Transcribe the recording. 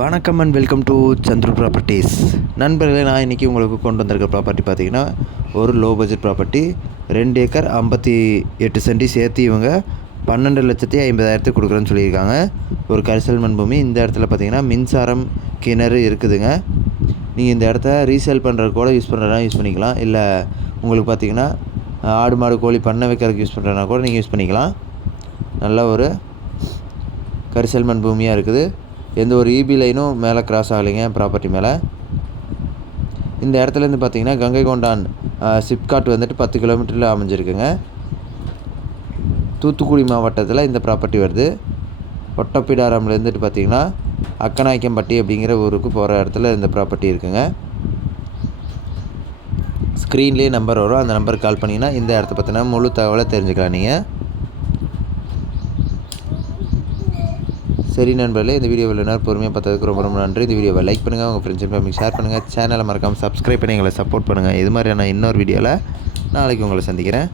வணக்கம் and welcome to Chandru properties. நண்பர்களே, நான் இன்றைக்கி உங்களுக்கு கொண்டு வந்திருக்க ப்ராப்பர்ட்டி பார்த்திங்கன்னா ஒரு லோ பட்ஜெட் ப்ராப்பர்ட்டி. 2 ஏக்கர் 58 சென்டி சேர்த்து இவங்க 12,50,000 கொடுக்குறேன்னு சொல்லியிருக்காங்க. ஒரு கரிசல் மண் பூமி. இந்த இடத்துல பார்த்திங்கன்னா மின்சாரம் கிணறு இருக்குதுங்க. நீங்கள் இந்த இடத்த ரீசேல் பண்ணுறது கூட யூஸ் பண்ணுறதுனா யூஸ் பண்ணிக்கலாம். இல்லை உங்களுக்கு பார்த்திங்கன்னா ஆடு மாடு கோழி பண்ணை வைக்கிறதுக்கு யூஸ் பண்ணுறதுனா கூட நீங்கள் யூஸ் பண்ணிக்கலாம். நல்ல ஒரு கரிசல் மண் பூமியாக இருக்குது. எந்த ஒரு இபி லைனும் மேலே கிராஸ் ஆகலைங்க ப்ராப்பர்ட்டி மேலே. இந்த இடத்துலேருந்து பார்த்தீங்கன்னா கங்கை கொண்டான் சிப்காட் வந்துட்டு 10 கிலோமீட்டரில் அமைஞ்சிருக்குங்க. தூத்துக்குடி மாவட்டத்தில் இந்த ப்ராப்பர்ட்டி வருது. ஒட்டப்பிடாரம்லேருந்துட்டு பார்த்தீங்கன்னா அக்கநாயக்கம்பட்டி அப்படிங்கிற ஊருக்கு போகிற இடத்துல இந்த ப்ராப்பர்ட்டி இருக்குங்க. ஸ்க்ரீன்லேயே நம்பர் வரும். அந்த நம்பருக்கு கால் பண்ணிங்கன்னா இந்த இடத்த பற்றின முழு தகவலை தெரிஞ்சுக்கலாம் நீங்கள். சரி நண்பர்களே, இந்த வீடியோவில் பொறுமையாக பார்த்ததுக்கு ரொம்ப ரொம்ப நன்றி. இந்த வீடியோவை லைக் பண்ணுங்கள், உங்கள் ஃப்ரெண்ட்ஸ் அண்ட் ஃபேமிலிக்கு ஷேர் பண்ணுங்கள். சேனலை மறக்காமல் சப்ஸ்கிரைப் பண்ணி எங்களை சப்போர்ட் பண்ணுங்கள். இது மாதிரியான இன்னொரு வீடியோவில் நாளைக்கு உங்களை சந்திக்கிறேன்.